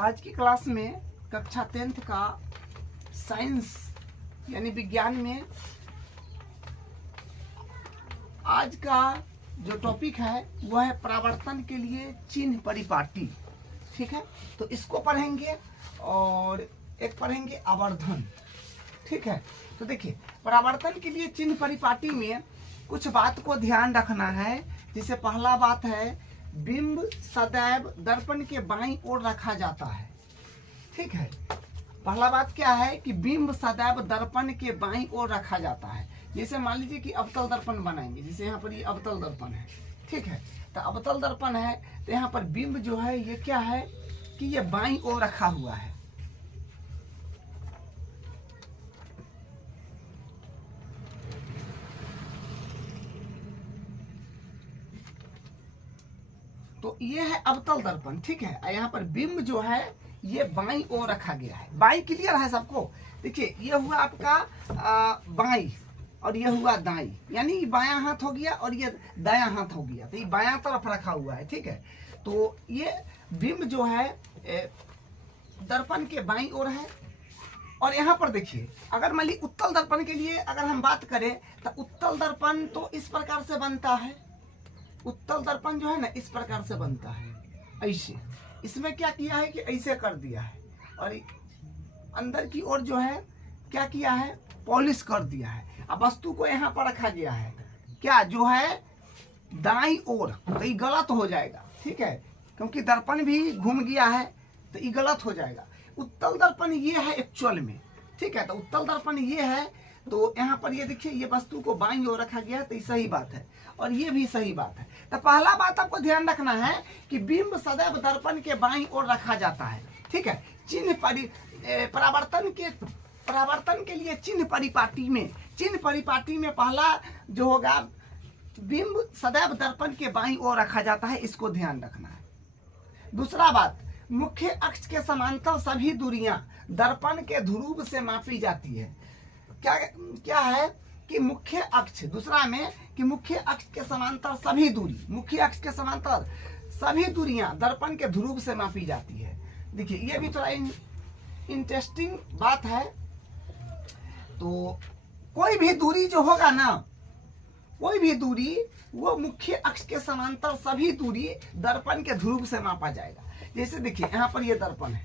आज की क्लास में कक्षा 10th का साइंस यानी विज्ञान में आज का जो टॉपिक है वह है परावर्तन के लिए चिन्ह परिपाटी। ठीक है, तो इसको पढ़ेंगे और एक पढ़ेंगे आवर्धन। ठीक है, तो देखिए परावर्तन के लिए चिन्ह परिपाटी में कुछ बात को ध्यान रखना है। जिसे पहला बात है बिंब सदैव दर्पण के बाईं ओर रखा जाता है। ठीक है, पहला बात क्या है कि बिंब सदैव दर्पण के बाईं ओर रखा जाता है। जैसे मान लीजिए कि अवतल दर्पण बनाएंगे, जैसे यहाँ पर ये अवतल दर्पण है। ठीक है, तो अवतल दर्पण है तो यहाँ पर बिंब जो है ये क्या है कि ये बाईं ओर रखा हुआ है। तो ये है अवतल दर्पण। ठीक है, यहाँ पर बिंब जो है ये बाईं ओर रखा गया है। बाईं क्लियर है सबको? देखिए ये हुआ आपका बाईं और ये हुआ दाईं, यानी बायां हाथ हो गया और ये दायां हाथ हो गया, तो ये बायां तरफ रखा हुआ है। ठीक है, तो ये बिंब जो है दर्पण के बाईं ओर है। और यहाँ पर देखिए अगर मान ली उत्तल दर्पण के लिए अगर हम बात करें तो उत्तल दर्पण तो इस प्रकार से बनता है। उत्तल दर्पण जो है ना इस प्रकार से बनता है, ऐसे। इसमें क्या किया है कि ऐसे कर दिया है और अंदर की ओर जो है क्या किया है, पॉलिश कर दिया है। अब वस्तु को यहाँ पर रखा गया है क्या जो है दाईं ओर, तो ये गलत हो जाएगा। ठीक है, क्योंकि दर्पण भी घूम गया है तो ये गलत हो जाएगा। उत्तल दर्पण ये है एक्चुअल में। ठीक है, तो उत्तल दर्पण ये है, तो यहाँ पर ये देखिए ये वस्तु को बाईं ओर रखा गया, तो ये सही बात है और ये भी सही बात है। तो पहला बात आपको ध्यान रखना है कि बिंब सदैव दर्पण के बाईं ओर रखा जाता है। ठीक है, चिन्ह परावर्तन के लिए चिन्ह परिपाटी में पहला जो होगा बिंब सदैव दर्पण के बाईं ओर रखा जाता है, इसको ध्यान रखना है। दूसरा बात, मुख्य अक्ष के समांतर सभी दूरियां दर्पण के ध्रुव से मापी जाती है। क्या है कि मुख्य अक्ष, दूसरा में कि मुख्य अक्ष के समांतर सभी दूरी, मुख्य अक्ष के समांतर सभी दूरियां दर्पण के ध्रुव से मापी जाती है। देखिए ये भी थोड़ा इंटरेस्टिंग बात है। तो कोई भी दूरी जो होगा ना, कोई भी दूरी वो मुख्य अक्ष के समांतर सभी दूरी दर्पण के ध्रुव से मापा जाएगा। जैसे देखिए यहाँ पर ये दर्पण है।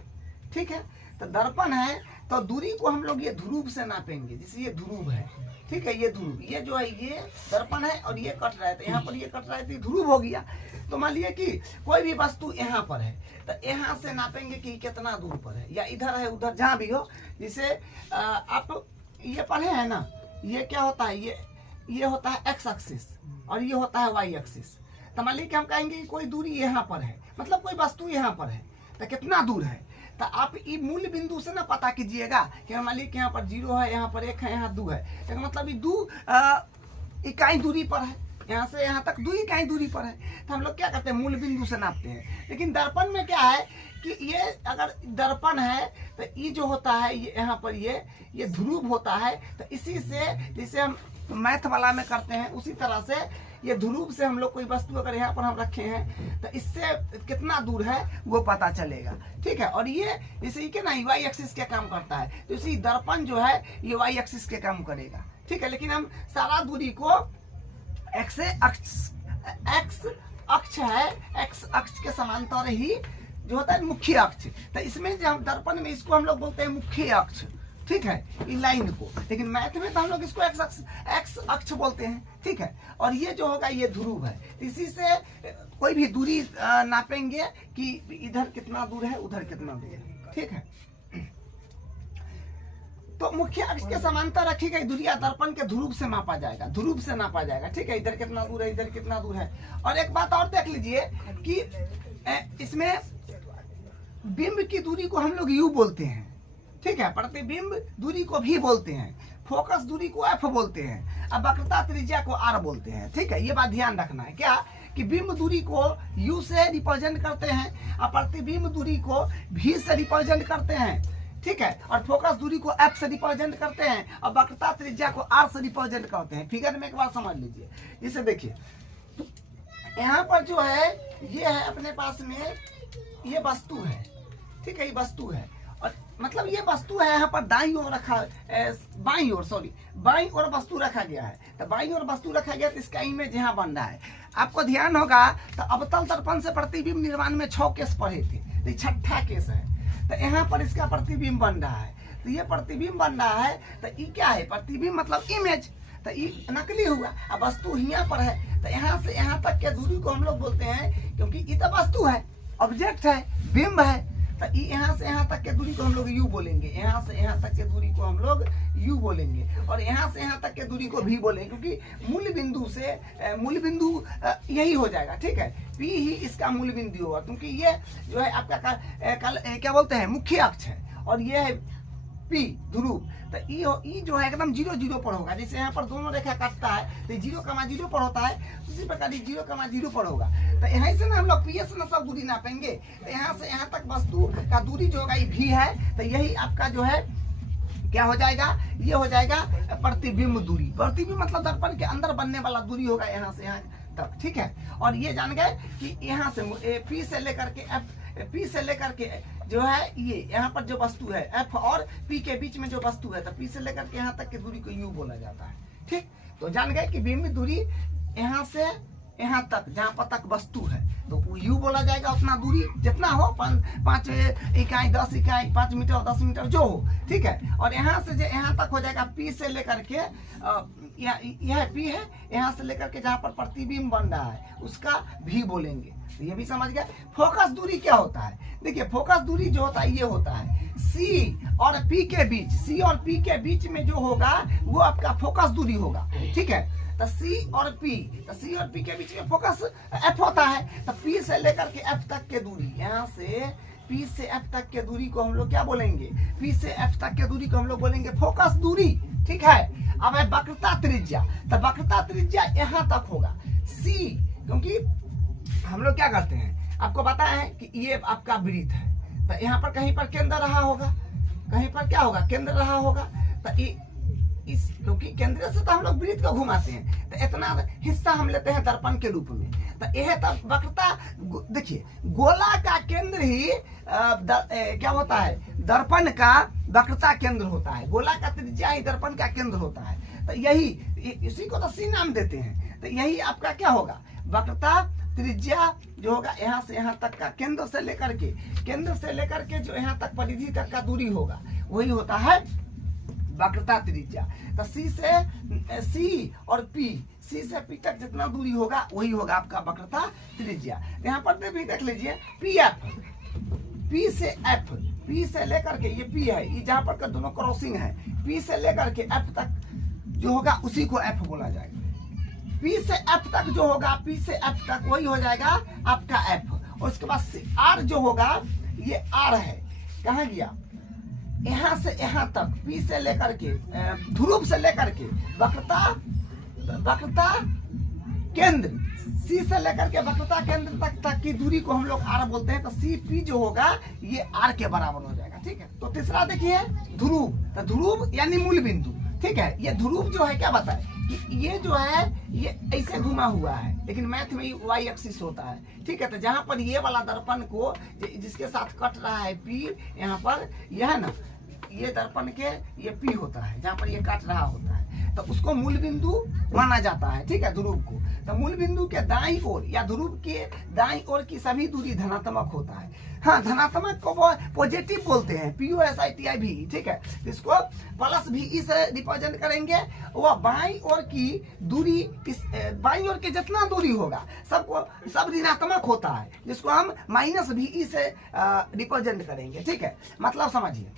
ठीक है, तो दर्पण है तो दूरी को हम लोग ये ध्रुव से नापेंगे। जैसे ये ध्रुव है, ठीक है, ये ध्रुव, ये जो है ये दर्पण है और ये कट रहा है, तो यहाँ पर ये कट रहा है तो ध्रुव हो गया। तो मान लिया कि कोई भी वस्तु यहाँ पर है तो यहाँ से नापेंगे कि कितना दूर पर है, या इधर है उधर जहाँ भी हो। जैसे आप ये पढ़े हैं ना, ये क्या होता है, ये होता है एक्स एक्सिस और ये होता है वाई एक्सिस। तो मान लीजिए कि हम कहेंगे कि कोई दूरी यहाँ पर है, मतलब कोई वस्तु यहाँ पर है तो कितना दूर है, तो आप ये मूल बिंदु से ना पता कीजिएगा कि मान लीजिए कि यहाँ पर 0 है, यहाँ पर 1 है, यहाँ 2 है, तो मतलब ये 2 इकाई दूरी पर है, यहाँ से यहाँ तक 2 इकाई दूरी पर है। तो हम लोग क्या करते हैं, मूल बिंदु से नापते हैं। लेकिन दर्पण में क्या है कि ये अगर दर्पण है तो ये जो होता है ये यहाँ पर ये ध्रुव होता है। तो इसी से जैसे हम मैथ वाला में करते हैं उसी तरह से ये ध्रुव से हम लोग कोई वस्तु अगर यहाँ पर हम रखे हैं तो इससे कितना दूर है वो पता चलेगा। ठीक है, और ये जैसे कि ना वाई एक्सिस के काम करता है, तो इसी दर्पण जो है ये वाई एक्सिस के काम करेगा। ठीक है, लेकिन हम सारा दूरी को एक्स अक्ष के समांतर ही जो होता है मुख्य अक्ष, तो इसमें जो हम दर्पण में इसको हम लोग बोलते हैं मुख्य अक्ष। ठीक है, इन लाइन को, लेकिन मैथ में तो हम लोग इसको एक्स अक्ष बोलते हैं। ठीक है, और ये जो होगा ये ध्रुव है। इसी से कोई भी दूरी नापेंगे कि इधर कितना दूर है उधर कितना दूर है। ठीक है, तो मुख्य अक्ष के समांतर रखी गई दूरियां दर्पण के ध्रुव से मापा जाएगा, ध्रुव से नापा जाएगा। ठीक है, इधर कितना दूर है, इधर कितना दूर है। और एक बात और देख लीजिए कि इसमें बिंब की दूरी को हम लोग यू बोलते हैं। ठीक है, प्रतिबिंब दूरी को भी बोलते हैं, फोकस दूरी को एफ बोलते हैं, अब वक्रता त्रिज्या को आर बोलते हैं। ठीक है, ये बात ध्यान रखना है क्या कि बिंब दूरी को यू से रिप्रेजेंट करते हैं और प्रतिबिंब दूरी को भी से रिप्रेजेंट करते हैं। ठीक है, और फोकस दूरी को एफ से रिप्रेजेंट करते हैं और वक्रता त्रिज्या को आर से रिप्रेजेंट करते हैं। फिगर में एक बार समझ लीजिए। जैसे देखिए यहाँ पर जो है ये है अपने पास में ये वस्तु है। ठीक है, ये वस्तु है, और मतलब ये वस्तु है, यहाँ पर दाईं ओर रखा, बाईं ओर, सॉरी, बाईं ओर वस्तु रखा गया है। तो बाईं ओर वस्तु रखा गया तो इसका इमेज यहाँ बन रहा है। आपको ध्यान होगा तो अवतल दर्पण से प्रतिबिंब निर्माण में 6 केस पढ़े थे, तो ये 6ठा केस है। तो यहाँ पर इसका प्रतिबिंब बन रहा है, तो ये प्रतिबिंब बन रहा है। तो ये क्या है, प्रतिबिंब मतलब इमेज, तो ये नकली हुआ। अब वस्तु यहाँ पर है, तो यहाँ से यहाँ तक के दूरी को हम लोग बोलते हैं, क्योंकि ये तो वस्तु है, ऑब्जेक्ट है, बिंब है, तो यहाँ से यहाँ तक के दूरी को हम लोग यू बोलेंगे, यहाँ से यहाँ तक के दूरी को हम लोग यू बोलेंगे, और यहाँ से यहाँ तक के दूरी को भी बोलेंगे, क्योंकि मूल बिंदु से मूल बिंदु यही हो जाएगा, ठीक है, पी ही इसका मूल बिंदु होगा, क्योंकि ये जो है आपका क्या बोलते हैं, मुख्य अक्ष है, और ये है पी ध्रुव। तो ई जो है एकदम 0 0 पर होगा, जैसे यहाँ पर दोनों रेखा काटता है तो 0,0 पर होता है, उसी प्रकार 0,0 पर होगा। तो यहाँ से ना हम लोग पी से ना सब दूरी नापेंगे, तो यहाँ से यहाँ तक वस्तु का दूरी जो होगा ये भी है, तो यही आपका जो है क्या हो जाएगा, ये हो जाएगा प्रतिबिंब दूरी। प्रतिबिंब मतलब दर्पण के अंदर बनने वाला दूरी होगा यहाँ से यहाँ तक, ठीक है। और ये जान गए कि यहाँ से पी से लेकर के एफ, पी से लेकर के जो है ये यहाँ पर जो वस्तु है एफ और पी के बीच में जो वस्तु है, तो पी से लेकर के यहाँ तक की दूरी को यू बोला जाता है, ठीक। तो जान गए कि बिंब दूरी यहाँ से यहाँ तक जहाँ पर तक वस्तु है तो यू बोला जाएगा, उतना दूरी जितना हो, 5 इकाई 10 इकाई 5 मीटर 10 मीटर जो हो, ठीक है। और यहाँ से जो यहाँ तक हो जाएगा पी से लेकर के यह पी है, यहाँ से लेकर के जहाँ पर प्रतिबिंब बन रहा है उसका भी बोलेंगे। तो ये भी समझ गए। फोकस दूरी क्या होता है, देखिए फोकस दूरी जो होता है ये होता है सी और पी के बीच, सी और पी के बीच में जो होगा वो आपका फोकस दूरी होगा, ठीक है। तो सी और पी, तो सी और पी के बीच में फोकस एफ होता है। तो पी से लेकर के एफ तक के दूरी, यहाँ से पी से एफ तक के दूरी को हम लोग क्या बोलेंगे, पी से एफ तक के दूरी को हम लोग बोलेंगे फोकस दूरी, ठीक है। अब है वक्रता त्रिज्या, तो वक्रता त्रिज्या यहाँ तक होगा सी, क्योंकि हम लोग क्या करते हैं, आपको पता है कि ये आपका वृत्त है, तो यहाँ पर कहीं पर केंद्र रहा होगा, कहीं पर क्या होगा, केंद्र रहा होगा। तो इस क्योंकि केंद्र से तो हम लोग वृत्त को घुमाते हैं, तो इतना हिस्सा हम लेते हैं दर्पण के रूप में। तो यह तब वक्रता, देखिए गोला का केंद्र ही क्या होता है, दर्पण का वक्रता केंद्र होता है, गोला का त्रिज्या ही दर्पण का केंद्र होता है। तो यही इसी को तो सी नाम देते हैं। तो यही आपका क्या होगा, वक्रता त्रिज्या जो होगा यहाँ से यहाँ तक का, केंद्र से लेकर के जो यहाँ तक परिधि तक का दूरी होगा वही होता है वक्रता त्रिज्या। तो सी और पी, सी से पी तक जितना दूरी होगा वही होगा आपका वक्रता त्रिज्या। यहाँ पर भी देख लीजिए पी एफ, पी से एफ, पी से लेकर के ये पी है, ये जहाँ पर दोनों क्रॉसिंग है, पी से लेकर के एफ तक जो होगा उसी को एफ बोला जाएगा। पी से एफ तक जो होगा, पी से एफ तक वही हो जाएगा आपका एफ। और उसके बाद आर जो होगा ये आर है, कहाँ गया, यहाँ से यहाँ तक, पी से लेकर के ध्रुव से लेकर के वक्रता केंद्र, सी से लेकर के वक्रता केंद्र तक की दूरी को हम लोग आर बोलते हैं। तो सी पी जो होगा ये आर के बराबर हो जाएगा, ठीक है। तो तीसरा देखिए ध्रुव, तो ध्रुव यानी मूल बिंदु, ठीक है। ये ध्रुव जो है क्या बताए कि ये जो है ये ऐसे घुमा हुआ है, लेकिन मैथ में वाई एक्सिस होता है, ठीक है। तो जहां पर ये वाला दर्पण को जिसके साथ कट रहा है पी, यहाँ पर यह है ना, ये दर्पण के ये पी होता है, जहां पर ये काट रहा होता है, तो उसको मूल बिंदु माना जाता है, ठीक है, ध्रुव को। तो मूल बिंदु के दाईं ओर या ध्रुव के दाईं ओर की सभी दूरी धनात्मक होता है। हाँ, धनात्मक को पॉजिटिव बोलते हैं, POSITIV भी, ठीक है। इसको प्लस भी ई से रिप्रेजेंट करेंगे। वह बाईं ओर की दूरी, इस बाईं ओर की जितना दूरी होगा सब ऋणात्मक होता है, जिसको हम माइनस भी ई से रिप्रेजेंट करेंगे, ठीक है। मतलब समझिए,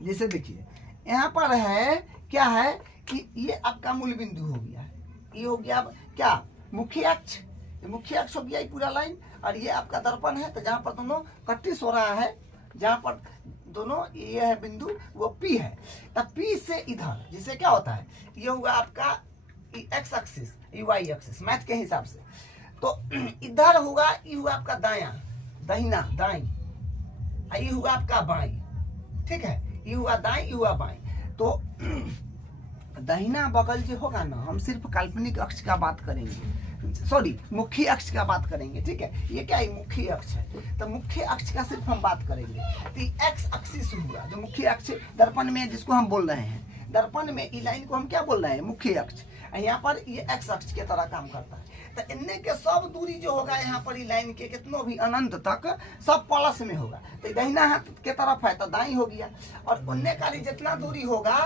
जैसे देखिए यहाँ पर है क्या है कि ये आपका मूल बिंदु हो गया है, ये हो गया क्या, मुख्य अक्ष, मुख्य अक्ष हो गया ये पूरा लाइन, और ये आपका दर्पण है। तो जहाँ पर दोनों कट्टिस हो रहा है, जहाँ पर दोनों ये है बिंदु वो पी है। तब पी से इधर जिसे क्या होता है, ये होगा आपका एक्स एक्सिस, ये वाई एक्सिस मैथ के हिसाब से। तो इधर होगा, ये हुआ आपका दायां, दाहिना दाई, ये हुआ आपका बाई, ठीक है, ये हुआ दाई, ये हुआ बाई। तो दाहिना बगल जो होगा ना, हम सिर्फ काल्पनिक अक्ष का बात करेंगे, सॉरी मुख्य अक्ष का बात करेंगे, ठीक है। ये क्या है, मुख्य अक्ष है, तो मुख्य अक्ष का सिर्फ हम बात करेंगे। तो एक्स एक्सिस हुआ जो मुख्य अक्ष दर्पण में जिसको हम बोल रहे हैं, दर्पण में ई लाइन को हम क्या बोल रहे हैं, मुख्य अक्ष। यहाँ पर ये एक्स अक्ष के तरह काम करता है। तो इनने के सब दूरी जो होगा यहाँ पर लाइन के कितनों भी अनंत तक सब प्लस में होगा। तो दाहिना हाथ के तरफ है तो दाई हो गया, और उनने काली जितना दूरी होगा,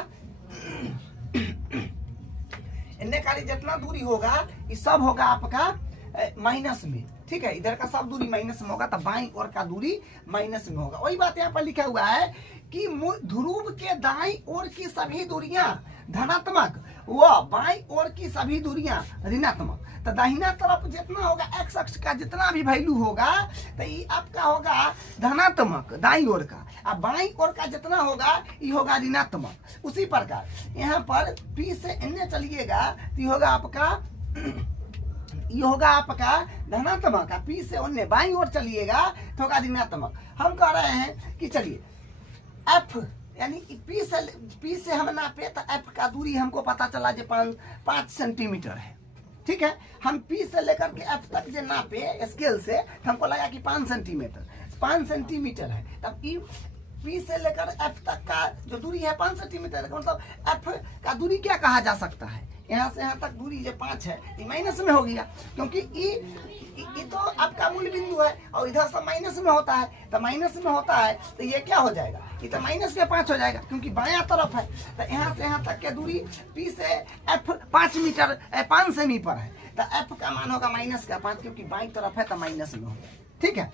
इनने काली जितना दूरी होगा ये सब होगा आपका माइनस में, ठीक है। इधर का सब दूरी माइनस में होगा, तो बाईं ओर का दूरी माइनस में होगा। वही बात यहाँ पर लिखा हुआ है कि ध्रुव के दाईं ओर की सभी दूरियां धनात्मक व बाईं ओर की सभी दूरियां ऋणात्मक। तो दाहिना तरफ जितना होगा एक्स अक्ष का जितना भी वैल्यू होगा तो ये आपका होगा धनात्मक दाईं ओर का, और बाईं ओर का जितना होगा ये होगा ऋणात्मक। उसी प्रकार यहाँ पर P से इन्ने चलिएगा तो ये होगा आपका धनात्मक, P से उन्ने बाईं ओर चलिएगा तो होगा ऋणात्मक। हम कह रहे हैं कि चलिए F यानी P से हम नापे तो F का दूरी हमको पता चला जो 5 सेंटीमीटर है, ठीक है। हम P से लेकर के F तक जो नापे स्केल से तो हमको लगा कि 5 सेंटीमीटर है। तब P से लेकर F तक का जो दूरी है 5 सेंटीमीटर, मतलब F का दूरी क्या कहा जा सकता है, यहाँ से यहाँ तक दूरी जो 5 है ये माइनस में हो गया, क्योंकि ये तो आपका मूल बिंदु है और इधर से माइनस में होता है। तो माइनस में होता है तो ये क्या हो जाएगा, ये तो माइनस में 5 हो जाएगा, क्योंकि बायां तरफ है। तो यहाँ से यहाँ तक की दूरी P से F 5 सेमी पर है, तो F का मान होगा माइनस का 5, क्योंकि बाईं तरफ है तो माइनस में होगा, ठीक है।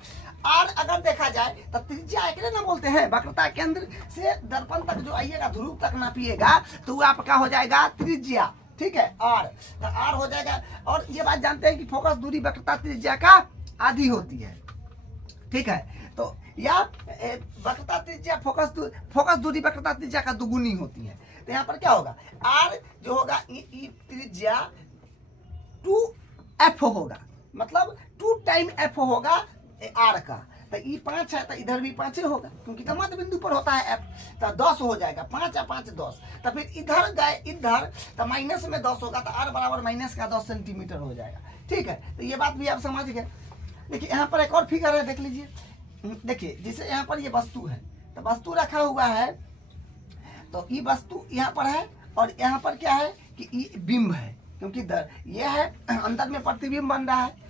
और अगर देखा जाए तो त्रिज्या एकरे ना बोलते हैं, वक्रता केंद्र से दर्पण तक जो आइएगा ध्रुव तक नापिएगा तो वो आपका हो जाएगा त्रिज्या, ठीक है। और तो आर हो जाएगा। और ये बात जानते हैं कि फोकस दूरी वक्रता त्रिज्या का आधी होती है, ठीक है। तो या वक्रता त्रिज्या फोकस दूरी वक्रता त्रिज्या का दुगुनी होती है। तो यहाँ पर क्या होगा, आर जो होगा त्रिज्या 2f होगा, मतलब 2 टाइम f होगा आर का। तो ई 5 है तो इधर भी 5 होगा, क्योंकि तो मध्य बिंदु पर होता है f। तो 10 हो जाएगा, 5 या 5 10। तो फिर इधर गए इधर तो माइनस में 10 होगा, तो r बराबर माइनस का 10 सेंटीमीटर हो जाएगा, ठीक है। तो ये बात भी आप समझ गए। देखिए यहाँ पर एक और फिगर है, देख लीजिए। देखिए जैसे यहाँ पर ये वस्तु है, तो वस्तु रखा हुआ है, तो ये वस्तु यहाँ पर है, और यहाँ पर क्या है कि ये बिंब है, क्योंकि ये है अंदर में प्रतिबिंब बन रहा है।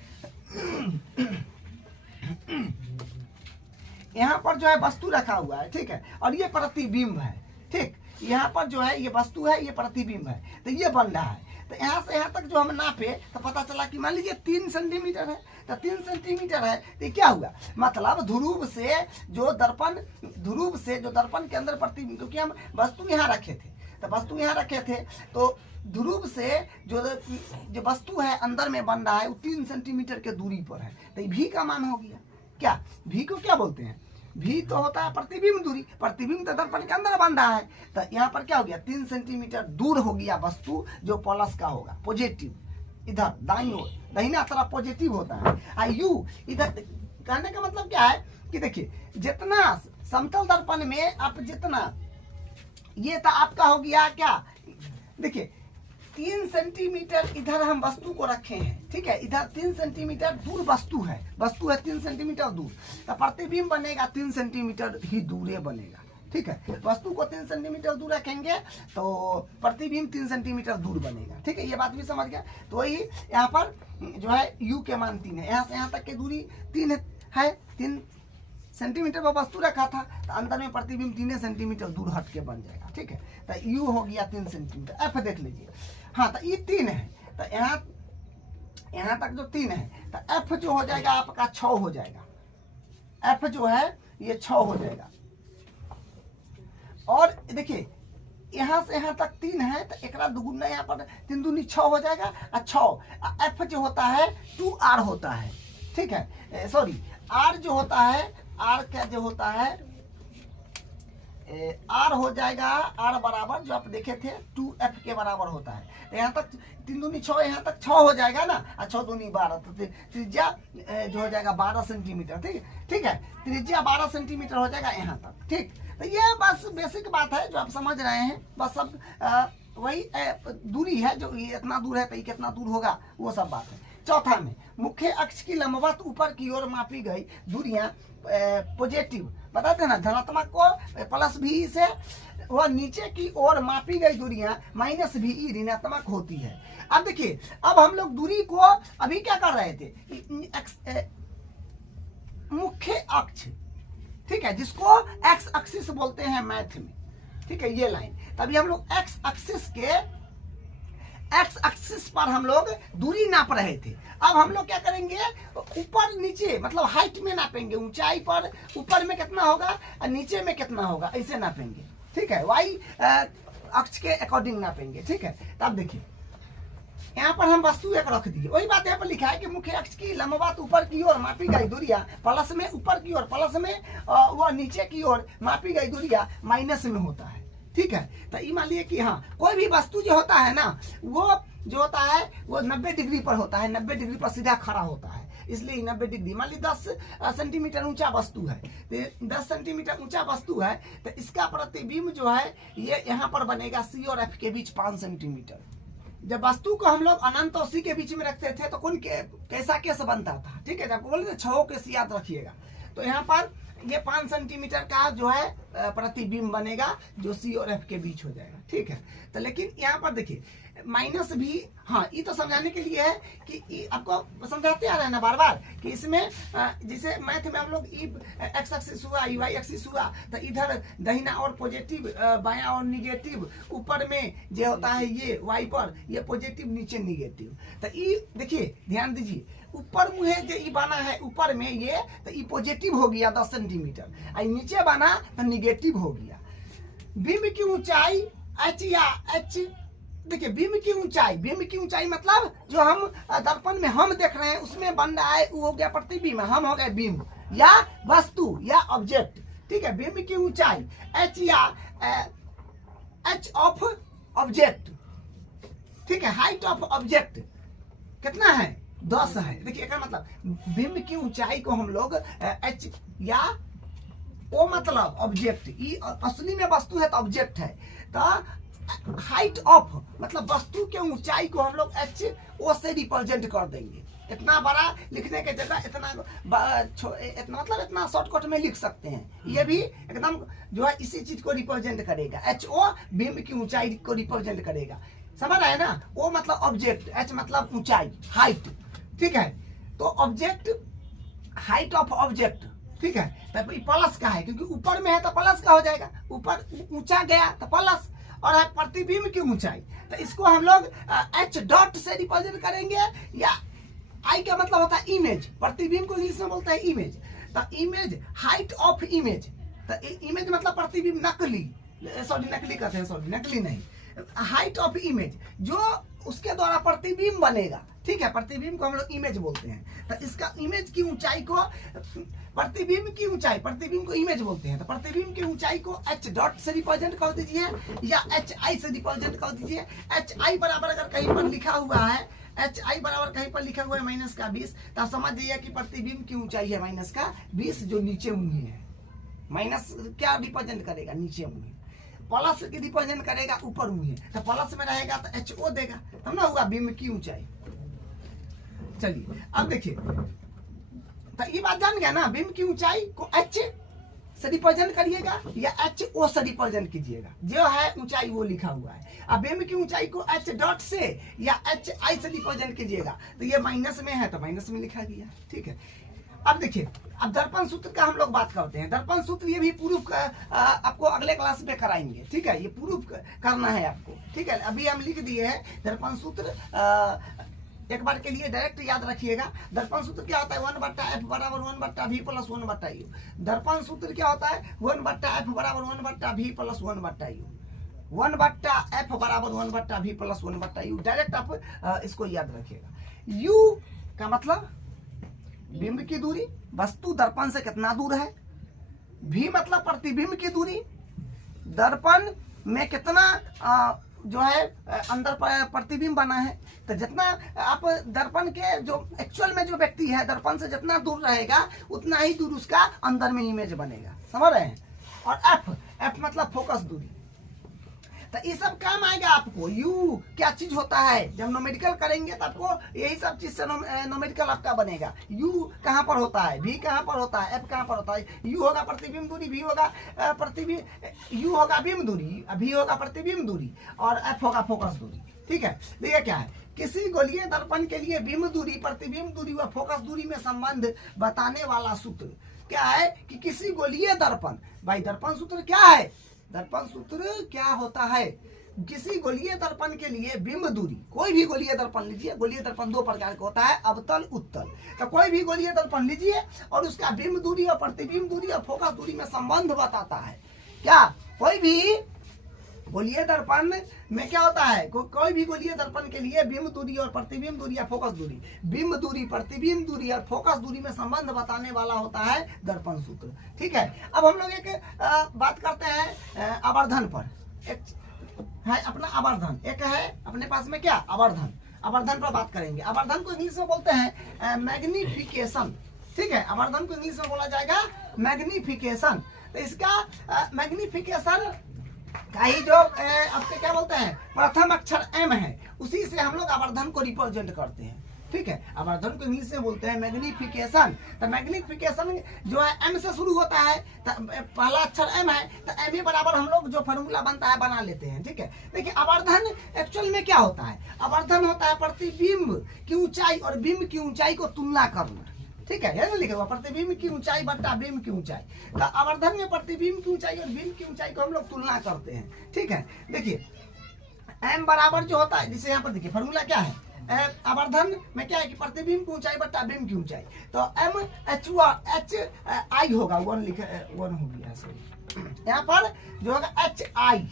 यहाँ पर जो है वस्तु रखा हुआ है, ठीक है, और ये प्रतिबिंब है, ठीक। यहाँ पर जो है ये वस्तु है, ये प्रतिबिंब है, तो ये बन रहा है। तो यहाँ से यहाँ तक जो हम नापे तो पता चला कि मान लीजिए 3 सेंटीमीटर है। तो 3 सेंटीमीटर है तो क्या हुआ, मतलब ध्रुव से जो दर्पण के अंदर प्रतिबिंब, क्योंकि हम वस्तु यहाँ रखे थे, तो वस्तु यहाँ रखे थे, तो ध्रुव से जो वस्तु है अंदर में बन रहा है वो 3 सेंटीमीटर के दूरी पर है। तो भी का मान हो गया क्या, भी को क्या बोलते हैं, भी तो होता है प्रतिबिंब दूरी, प्रतिबिंब तो दर्पण के अंदर बन रहा है। तो यहाँ पर क्या हो गया, 3 सेंटीमीटर दूर हो गया वस्तु जो प्लस का होगा, पॉजिटिव। इधर दाईं ओर दाहिना तरफ पॉजिटिव होता है, यू इधर। कहने का मतलब क्या है कि देखिए जितना समतल दर्पण में आप जितना, ये तो आपका हो गया क्या, देखिए 3 सेंटीमीटर इधर हम वस्तु को रखे हैं, ठीक है। इधर 3 सेंटीमीटर दूर वस्तु है 3 सेंटीमीटर दूर, तो प्रतिबिंब बनेगा 3 सेंटीमीटर ही दूर बनेगा, ठीक है। वस्तु को 3 सेंटीमीटर दूर रखेंगे तो प्रतिबिंब 3 सेंटीमीटर दूर बनेगा, ठीक है। ये बात भी समझ गया। तो वही यहाँ पर जो है u के मान 3 है, यहाँ से यहाँ तक की दूरी 3 है, 3 सेंटीमीटर पर वस्तु रखा था, तो अंदर में प्रतिबिंब 3 सेंटीमीटर दूर हट के बन जाएगा, ठीक है। तो u हो गया 3 सेंटीमीटर। f देख लीजिए, हाँ, तो ये 3 है, तो यहाँ तक जो 3 है, तो f जो हो जाएगा आपका 6 हो जाएगा। f जो है ये 6 हो जाएगा। और देखिए यहाँ से यहाँ तक 3 है, तो एक दुगुना यहाँ पर 3 दूनी 6 हो जाएगा, और 6 f जो होता है 2r होता है, ठीक है। सॉरी, r जो होता है, r क्या जो होता है, r हो जाएगा, r बराबर जो आप देखे थे 2f के बराबर होता है। तो यहाँ तक 3 दूनी 6, यहाँ तक 6 हो जाएगा ना, और 6 दूनी 12, तो त्रिज्या जो हो जाएगा 12 सेंटीमीटर, ठीक है। त्रिज्या 12 सेंटीमीटर हो जाएगा यहाँ तक, ठीक। तो ये बस बेसिक बात है जो आप समझ रहे हैं, बस सब वही दूरी है, जो ये इतना दूर है तो ये कितना दूर होगा वो सब बात है। चौथा में मुख्य अक्ष की लंबवत ऊपर की ओर मापी गई दूरियां पॉजिटिव बताते हैं ना, धनात्मक को प्लस भी से, वह नीचे की ओर मापी गई दूरियां माइनस भी ऋणात्मक होती है। अब देखिए, अब हम लोग दूरी को अभी क्या कर रहे थे, मुख्य अक्ष, ठीक है, जिसको एक्स एक्सिस बोलते हैं मैथ में, ठीक है, ये लाइन। तभी हम लोग एक्स एक्सिस पर हम लोग दूरी नाप रहे थे। अब हम लोग क्या करेंगे, ऊपर नीचे मतलब हाइट में नापेंगे, ऊंचाई पर ऊपर में कितना होगा और नीचे में कितना होगा, ऐसे नापेंगे, ठीक है, वाई अक्ष के अकॉर्डिंग नापेंगे, ठीक है। तब देखिए यहाँ पर हम वस्तु एक रख दिए, वही बात यहाँ पर लिखा है कि मुख्य अक्ष की लंबवत ऊपर की ओर मापी गई दूरियां प्लस में ऊपर की ओर प्लस में वो नीचे की ओर मापी गई दूरियां माइनस में होता है, ठीक है। तो ये मान लिया कि हाँ, कोई भी वस्तु जो होता है ना, वो जो होता है वो 90 डिग्री पर होता है, 90 डिग्री पर सीधा खड़ा होता है, इसलिए 90 डिग्री। मान ली 10 सेंटीमीटर ऊंचा वस्तु है, तो 10 सेंटीमीटर ऊंचा वस्तु है, तो इसका प्रतिबिंब जो है ये यहाँ पर बनेगा सी और एफ के बीच 5 सेंटीमीटर। जब वस्तु को हम लोग अनंत और सी के बीच में रखते थे तो कौन कैसा केस बनता था, ठीक है, जब बोले छह केस याद रखिएगा। तो यहाँ पर ये 5 सेंटीमीटर का जो है प्रतिबिंब बनेगा, जो सी और एफ के बीच हो जाएगा, ठीक है। तो लेकिन यहाँ पर देखिए माइनस भी, हाँ, ये तो समझाने के लिए है कि आपको समझाते आ रहे हैं ना बार बार कि इसमें जैसे मैथ में हम लोग एक्स एक्सिस हुआ, वाई एक्सिस हुआ, तो इधर दाहिना और पॉजिटिव, बायां और निगेटिव, ऊपर में जो होता है ये वाई पर ये पॉजिटिव, नीचे निगेटिव। तो ये देखिए ध्यान दीजिए, ऊपर मुहे जो ये बना है ऊपर में ये, तो ये पॉजिटिव हो गया 10 सेंटीमीटर, और नीचे बना तो निगेटिव हो गया। बिंब की ऊंचाई एच या एच, देखिए बिंब की ऊंचाई मतलब जो हम दर्पण में हम देख रहे हैं उसमें बन रहा है, वो हो गया प्रतिबिंब, हम हो गए बिंब या वस्तु या ऑब्जेक्ट, ठीक है। बिंब की ऊंचाई एच या एच ऑफ ऑब्जेक्ट, ठीक है, हाइट ऑफ ऑब्जेक्ट कितना है 10 है। देखिए क्या मतलब, बिंब की ऊंचाई को हम लोग एच या ओ मतलब ऑब्जेक्ट, ये असली में वस्तु है तो ऑब्जेक्ट है, तो हाइट ऑफ मतलब वस्तु के ऊंचाई को हम लोग एच ओ से रिप्रेजेंट कर देंगे। इतना बड़ा लिखने के जगह इतना मतलब इतना शॉर्टकट में लिख सकते हैं, ये भी एकदम जो है इसी चीज को रिप्रेजेंट करेगा। एच ओ बिंब की ऊंचाई को रिप्रेजेंट करेगा, समझ रहे हैं ना। ओ मतलब ऑब्जेक्ट, एच मतलब ऊंचाई, हाइट, ठीक है। तो ऑब्जेक्ट, हाइट ऑफ ऑब्जेक्ट, ठीक है, तब प्लस का है क्योंकि ऊपर में है तो प्लस का हो जाएगा, ऊपर ऊंचा गया तो प्लस, और है प्रतिबिंब की ऊंचाई, तो इसको हम लोग एच डॉट से रिप्रेजेंट करेंगे, या आई का मतलब होता है इमेज, प्रतिबिंब को इंग्लिश में बोलता है इमेज। तो इमेज, हाइट ऑफ इमेज, तो इमेज मतलब प्रतिबिंब, नकली कहते हैं, नकली नहीं, हाइट ऑफ इमेज जो उसके द्वारा प्रतिबिंब बनेगा, ठीक है, प्रतिबिंब को हम लोग इमेज बोलते हैं। तो इसका इमेज की ऊंचाई को, प्रतिबिंब की ऊंचाई, प्रतिबिंब को इमेज बोलते हैं, तो प्रतिबिंब की ऊंचाई को एच डॉट से रिप्रेजेंट कर दीजिए या एच आई से रिप्रेजेंट कर दीजिए। एच आई बराबर अगर कहीं पर लिखा हुआ है, एच आई बराबर कहीं पर लिखा हुआ है माइनस का 20, तो समझ जाइए कि प्रतिबिंब की ऊंचाई है माइनस का 20, जो नीचे मुंह है। माइनस क्या रिप्रेजेंट करेगा, नीचे मुंह, प्लस की रिप्रेजेंट करेगा ऊपर मुंह, तो प्लस में रहेगा तो एच ओ देगा, तब ना होगा बिंब की ऊंचाई। चलिए अब देखिए, तो ये बात जान गया ना, बिंब की ऊंचाई को एच से रिप्रेजेंट करिएगा या एच ओ से रिप्रेजेंट कीजिएगा, जो है ऊंचाई वो लिखा हुआ है। अब बिंब की ऊंचाई को एच डॉट से या एच आई से रिप्रेजेंट कीजिएगा, तो ये माइनस में है तो माइनस में लिखा गया, ठीक है। अब देखिए, अब दर्पण सूत्र का हम लोग बात करते हैं। दर्पण सूत्र ये भी प्रूफ आपको अगले क्लास में कराएंगे, ठीक है, ये प्रूफ करना है आपको, ठीक है। अभी हम लिख दिए हैं दर्पण सूत्र, एक बार के लिए डायरेक्ट याद रखिएगा। दर्पण सूत्र क्या होता है, 1/f बराबर 1/v प्लस 1/u। दर्पण सूत्र क्या होता है, 1/f बराबर 1/v प्लस 1/u। 1/f बराबर 1/v प्लस 1/u, डायरेक्ट आप इसको याद रखिएगा। u का मतलब बिंब की दूरी, वस्तु दर्पण से कितना दूर है। v मतलब प्रतिबिंब की दूरी, दर्पण में कितना जो है अंदर प्रतिबिंब बना है, तो जितना आप दर्पण के जो एक्चुअल में जो व्यक्ति है दर्पण से जितना दूर रहेगा उतना ही दूर उसका अंदर में इमेज बनेगा, समझ रहे हैं। और एफ मतलब फोकस दूरी, तो ये सब काम आएगा आपको। यू क्या चीज होता है, जब न्यूमेरिकल करेंगे तो आपको यही सब चीज से न्यूमेरिकल आपका बनेगा। यू कहाँ पर होता है, भी कहाँ पर होता है, एफ कहाँ पर होता है। यू होगा प्रतिबिंब दूरी, भी होगा यू होगा बिंब दूरी, भी होगा प्रतिबिंब दूरी, और एफ होगा फोकस दूरी। ठीक है, देखिए क्या है, किसी गोलीय दर्पण के लिए बिंब दूरी, प्रतिबिंब दूरी व फोकस दूरी में संबंध बताने वाला सूत्र क्या है कि किसी गोलीय दर्पण, भाई दर्पण सूत्र क्या है, दर्पण सूत्र क्या होता है, किसी गोलीय दर्पण के लिए बिंब दूरी, कोई भी गोलीय दर्पण लीजिए, गोलीय दर्पण दो प्रकार का होता है, अवतल उत्तल। तो कोई भी गोलीय दर्पण लीजिए और उसका बिंब दूरी और प्रतिबिंब दूरी और फोकस दूरी में संबंध बताता है। क्या कोई भी गोलीय दर्पण में क्या होता है, कोई भी गोलीय दर्पण के लिए बिंब दूरी और प्रतिबिंब दूरी या फोकस दूरी, बिंब दूरी, प्रतिबिंब दूरी और फोकस दूरी में संबंध बताने वाला होता है दर्पण सूत्र। ठीक है, अब हम लोग एक बात करते हैं आवर्धन पर। एक है अपना आवर्धन, एक है अपने पास में क्या आवर्धन, आवर्धन पर बात करेंगे। आवर्धन को इंग्लिश में बोलते हैं मैग्निफिकेशन। ठीक है, आवर्धन को इंग्लिश में बोला जाएगा मैग्निफिकेशन। तो इसका मैग्निफिकेशन का ही जो आपके क्या बोलते हैं प्रथम अक्षर एम है, उसी से हम लोग आवर्धन को रिप्रेजेंट करते हैं। ठीक है, आवर्धन को इंग्लिश में बोलते हैं मैग्निफिकेशन। तो मैग्निफिकेशन जो है एम से शुरू होता है, तो पहला अक्षर एम है, तो एम ही बराबर हम लोग जो फॉर्मूला बनता है बना लेते हैं। ठीक है, देखिए आवर्धन एक्चुअल में क्या होता है, आवर्धन होता है प्रतिबिंब की ऊंचाई और बिंब की ऊंचाई को तुलना करना। ठीक है, ये लिखा हुआ प्रतिबिंब की ऊंचाई बट्टा बिंब की ऊंचाई। तो आवर्धन में प्रतिबिंब की ऊंचाई और बिंब की ऊंचाई को हम लोग तुलना करते हैं। ठीक है, देखिए एम बराबर जो होता है, जैसे यहाँ पर देखिए फॉर्मूला क्या है, आवर्धन में क्या है कि प्रतिबिंब की ऊंचाई बट्टा बिंब की ऊंचाई, तो एम एच आई होगा, वन हो गया सॉरी, यहाँ पर जो होगा एच आई।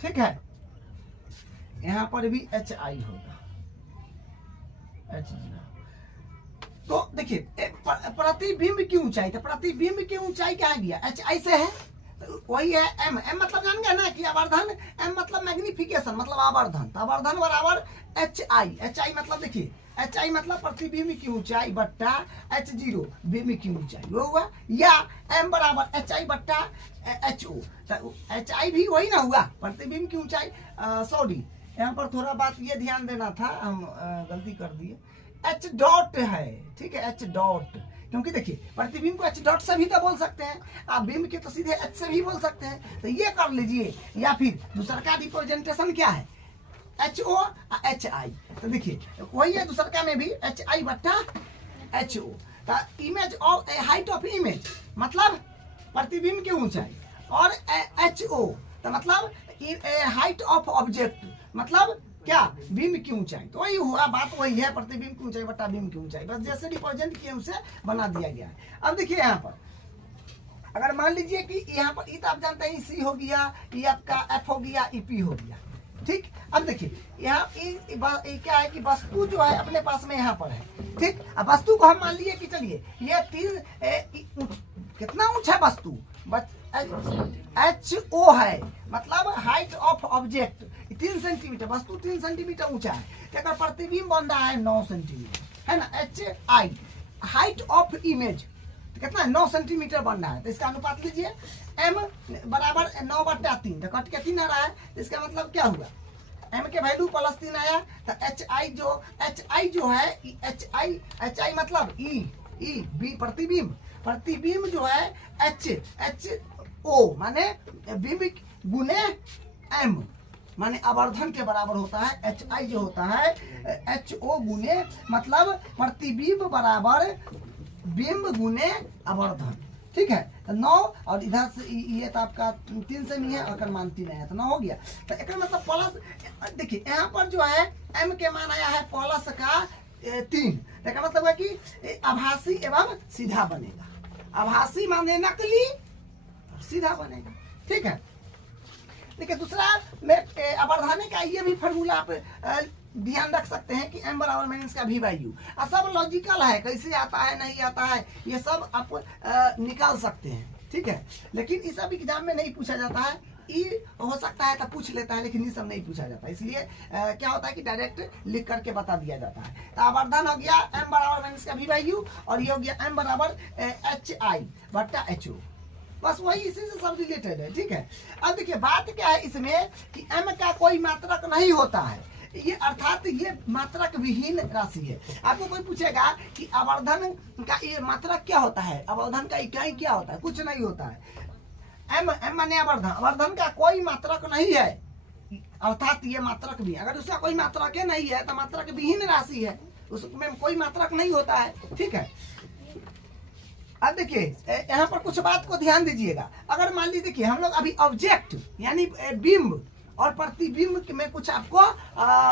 ठीक है, यहाँ पर भी एच आई होगा, तो देखिए प्रतिबिंब की ऊंचाई, तो प्रतिबिंब की ऊंचाई क्या है दिया, एच आई से है, तो वही है एम। एम मतलब जान गए ना कि आवर्धन, एम मतलब मैग्निफिकेशन मतलब आवर्धन, तो आवर्धन बराबर एच आई। एच आई मतलब देखिए, एच आई मतलब प्रतिबिंब की ऊंचाई बट्टा एच जीरो बिंब की ऊंचाई, वो हुआ, या एम बराबर एच आई बट्टा एच ओ। तो एच आई भी वही ना हुआ, प्रतिबिंब की ऊंचाई। सॉरी, यहाँ पर थोड़ा बात ये ध्यान देना था, हम गलती कर दिए, एच डॉट है। ठीक है, एच डॉट, क्योंकि देखिए प्रतिबिंब को एच डॉट से भी तो बोल सकते हैं, आप बिंब के तो सीधे एच से भी बोल सकते हैं, तो ये कर लीजिए। या फिर दूसरा का रिप्रेजेंटेशन क्या है, एच ओ एच आई। तो देखिए वही है, दूसरा का में भी एच आई बट्टा एच ओ। तो image of height of image मतलब प्रतिबिंब की ऊंचाई, और एच ओ तो मतलब हाइट ऑफ ऑब्जेक्ट मतलब क्या, बिंब की ऊंचाई। तो वही हुआ, बात वही है, प्रतिबिंब की ऊंचाई बटा बिंब की ऊंचाई, बस जैसे रिप्रेजेंट किए उसे बना दिया गया है। अब देखिए यहाँ पर अगर मान लीजिए कि यहाँ पर ई तो आप जानते हैं सी हो गया, ये आपका एफ हो गया, ई पी हो गया। ठीक, अब देखिए यहाँ क्या है कि वस्तु जो है अपने पास में यहाँ पर है। ठीक, अब वस्तु को हम मान लिए कि चलिए ये तीन कितना ऊंचा है वस्तु, एच ओ है, मतलब हाइट ऑफ ऑब्जेक्ट 3 सेंटीमीटर, वस्तु 3 सेंटीमीटर ऊंचा है, तो प्रतिबिंब बन रहा है 9 सेंटीमीटर, है ना। H I height of image कितना है, 9 सेंटीमीटर बन रहा है, तो इसका अनुपात लीजिए, एम बराबर 9 बट्टा 3, तो कट के 3 आ रहा है, तो इसका मतलब क्या हुआ, एम के वैल्यू प्लस 3 आया, तो एच आई जो है एच आई मतलब ई बी प्रतिबिंब जो है एच ओ माने बिंब गुने एम माने आवर्धन के बराबर होता है। एच आई जो होता है एच ओ गुने मतलब प्रतिबिंब बराबर बिंब गुने आवर्धन। ठीक है, तो 9 और इधर से ये तो आपका 3 से नहीं है, और मान 3 आया तो 9 हो गया। तो एक मतलब प्लस, देखिए यहाँ पर जो है एम के मान आया है प्लस का 3, तो मतलब है कि आभासी एवं सीधा बनेगा, आभासी माने नकली, सीधा बनेगा। ठीक है, देखिए दूसरा में आवर्धन का ये भी फॉर्मूला आप ध्यान रख सकते हैं कि एम बराबर माइनस का वी बाई यू, सब लॉजिकल है, कैसे आता है नहीं आता है ये सब आप निकाल सकते हैं। ठीक है, लेकिन इस सब एग्जाम में नहीं पूछा जाता है, ये हो सकता है तो पूछ लेता है, लेकिन ये सब नहीं पूछा जाता, इसलिए क्या होता है कि डायरेक्ट लिख करके बता दिया जाता है। तो आवर्धन हो गया एम बराबर माइनस का वी बाई यू, और ये हो गया एम बराबर एच आई बट्टा एच ओ। बस वही इसी से सब रिलेटेड है, ठीक है। अब देखिए बात क्या है इसमें कि m का कोई मात्रक नहीं होता है, ये अर्थात ये मात्रक विहीन राशि है। आपको कोई पूछेगा कि आवर्धन का ये मात्रक क्या होता है, आवर्धन का इकाई क्या होता है, कुछ नहीं होता है। m माने आवर्धन, आवर्धन का कोई मात्रक नहीं है, अर्थात ये मात्रक भी, अगर उसका कोई मात्रक नहीं है तो मात्रक विहीन राशि है, उसमें कोई मात्रक नहीं होता है, ठीक है। अब देखिए यहाँ पर कुछ बात को ध्यान दीजिएगा। अगर मान लीजिए देखिए हम लोग अभी ऑब्जेक्ट यानी बिंब और प्रतिबिंब में कुछ आपको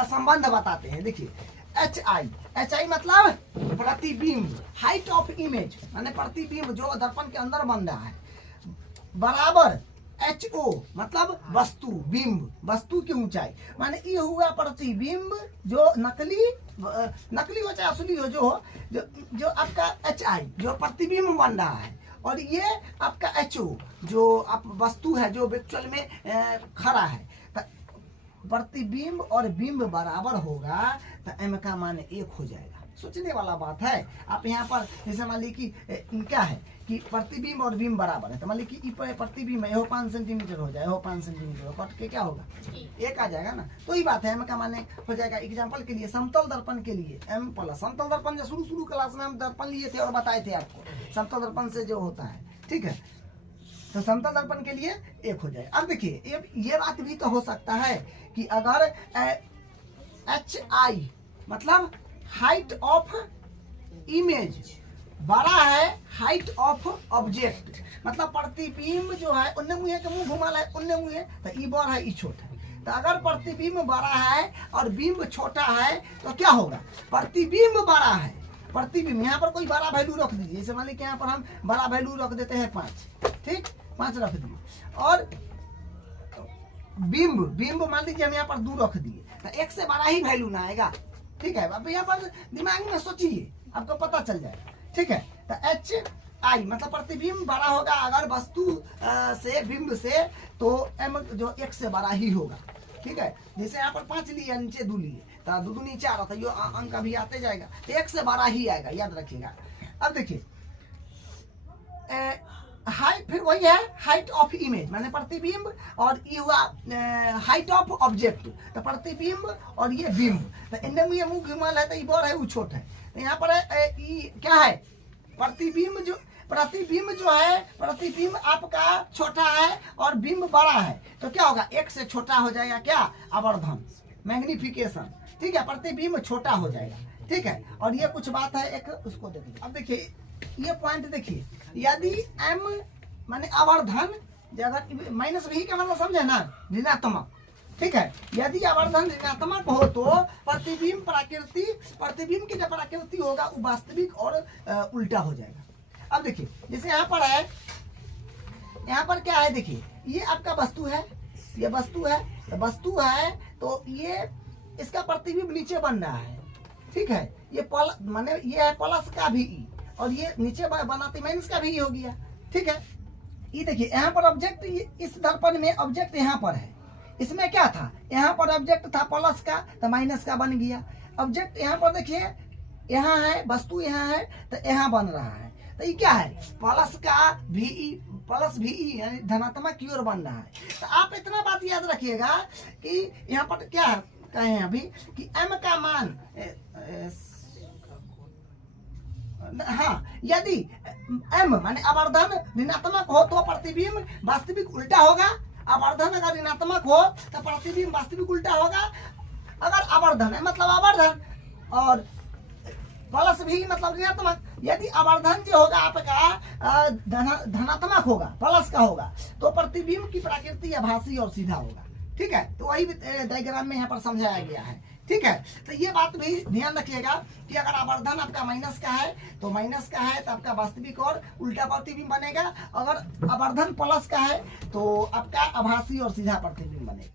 संबंध बताते हैं। देखिए HI मतलब प्रतिबिंब, हाइट ऑफ इमेज माने प्रतिबिंब जो दर्पण के अंदर बन रहा है, बराबर HO मतलब वस्तु, बिंब वस्तु की ऊंचाई, माने ये हुआ प्रतिबिंब जो नकली हो चाहे असली हो, जो आपका HI जो प्रतिबिंब बन रहा है, और ये आपका HO जो आप वस्तु है जो एक्चुअल में खड़ा है। प्रतिबिंब और बिंब बराबर होगा तो m का मान 1 हो जाएगा। सोचने वाला बात है। आप यहाँ पर जैसे मान लीजिए कि क्या है कि प्रतिबिंब और बिंब बराबर है, तो मान लीजिए कि प्रतिबिंब है, यह 5 सेंटीमीटर हो जाए, 5 सेंटीमीटर कट के क्या होगा 1 आ जाएगा ना। तो ही बात है m का मान हो जाएगा। एग्जाम्पल के लिए समतल दर्पण के लिए m प्लस, समतल दर्पण जो शुरू क्लास में हम दर्पण लिए थे और बताए थे आपको समतल दर्पण से जो होता है, ठीक है। तो समतल दर्पण के लिए 1 हो जाए। अब देखिए ये बात भी तो हो सकता है कि अगर HI मतलब हाइट ऑफ इमेज बड़ा है हाइट ऑफ ऑब्जेक्ट, मतलब प्रतिबिंब जो है उन्ने मुँह के मुंह घुमाल है, उन्ने मुँह तो ई बड़ा है ई छोटा है। तो अगर प्रतिबिंब बड़ा है और बिंब छोटा है तो क्या होगा, प्रतिबिंब बड़ा है, प्रतिबिंब यहाँ पर कोई बड़ा वैल्यू रख दीजिए, जैसे मान लीजिए यहाँ पर हम बड़ा वैल्यू रख देते हैं 5, ठीक 5 रख दिए, और बिंब मान लीजिए हम यहाँ पर 2 रख दिए, तो 1 से बड़ा ही वैल्यू ना आएगा, ठीक है। अब यहाँ पर दिमाग में सोचिए आपको पता चल जाएगा, ठीक है। तो HI मतलब प्रतिबिंब बड़ा होगा अगर वस्तु से बिंब से, तो m जो 1 से बड़ा ही होगा, ठीक है। जैसे यहाँ पर 5 लिए नीचे 2 लिए तो 2 नीचे आ रहा था, ये अंक अभी आते जाएगा, तो 1 से बड़ा ही आएगा, याद रखिएगा। अब देखिए हाइट, फिर वही है हाइट ऑफ इमेज माने प्रतिबिंब, और ये हुआ हाइट ऑफ ऑब्जेक्ट, तो प्रतिबिंब और ये बिंब, तो इनमें ये मुंह घुमाल है तो ये बड़ा है वो छोटा है। तो यहाँ पर क्या है प्रतिबिंब जो है, प्रतिबिंब आपका छोटा है और बिंब बड़ा है, तो क्या होगा 1 से छोटा हो जाएगा, क्या आवर्धन मैग्निफिकेशन, ठीक है। प्रतिबिंब छोटा हो जाएगा, ठीक है। और ये कुछ बात है एक उसको देखिए। अब देखिए ये पॉइंट देखिए, यदि m माने आवर्धन, अगर माइनस भी का मतलब समझे ना ऋणात्मक, ठीक है। यदि आवर्धन ऋणात्मक हो तो प्रतिबिंब की जो प्रकृति होगा वो वास्तविक और उल्टा हो जाएगा। अब देखिए जैसे यहाँ पर है, यहाँ पर क्या है देखिए, ये आपका वस्तु है, ये वस्तु है, तो वस्तु है तो ये इसका प्रतिबिंब नीचे बन रहा है, ठीक है। ये माने ये है प्लस का भी ई, और ये नीचे बनाते माइनस का भी हो गया, ठीक है। ये देखिए यहाँ पर ऑब्जेक्ट, इस दर्पण में ऑब्जेक्ट यहाँ पर है, इसमें क्या था यहाँ पर ऑब्जेक्ट था प्लस का तो माइनस का बन गया। ऑब्जेक्ट यहाँ पर देखिए यहाँ है, वस्तु यहाँ है तो यहाँ बन रहा है, तो ये क्या है प्लस का भी यानी धनात्मक की ओर बन रहा है। तो आप इतना बात याद रखिएगा कि यहाँ पर क्या कहें अभी कि m का मान हाँ, यदि m माने आवर्धन ऋणात्मक हो तो प्रतिबिंब वास्तविक उल्टा होगा, आवर्धन अगर ऋणात्मक हो तो प्रतिबिंब वास्तविक उल्टा होगा। अगर आवर्धन है मतलब आवर्धन, और प्लस भी मतलब ऋणात्मक, यदि आवर्धन जो होगा आपका धनात्मक होगा, प्लस का होगा, तो प्रतिबिंब की प्रकृति आभासी और सीधा होगा, ठीक है। तो वही डायग्राम में यहाँ पर समझाया गया है, ठीक है। तो ये बात भी ध्यान रखिएगा कि अगर आवर्धन आपका माइनस का है तो माइनस का है तो आपका वास्तविक और उल्टा प्रतिबिंब बनेगा, अगर आवर्धन प्लस का है तो आपका आभासी और सीधा प्रतिबिंब बनेगा।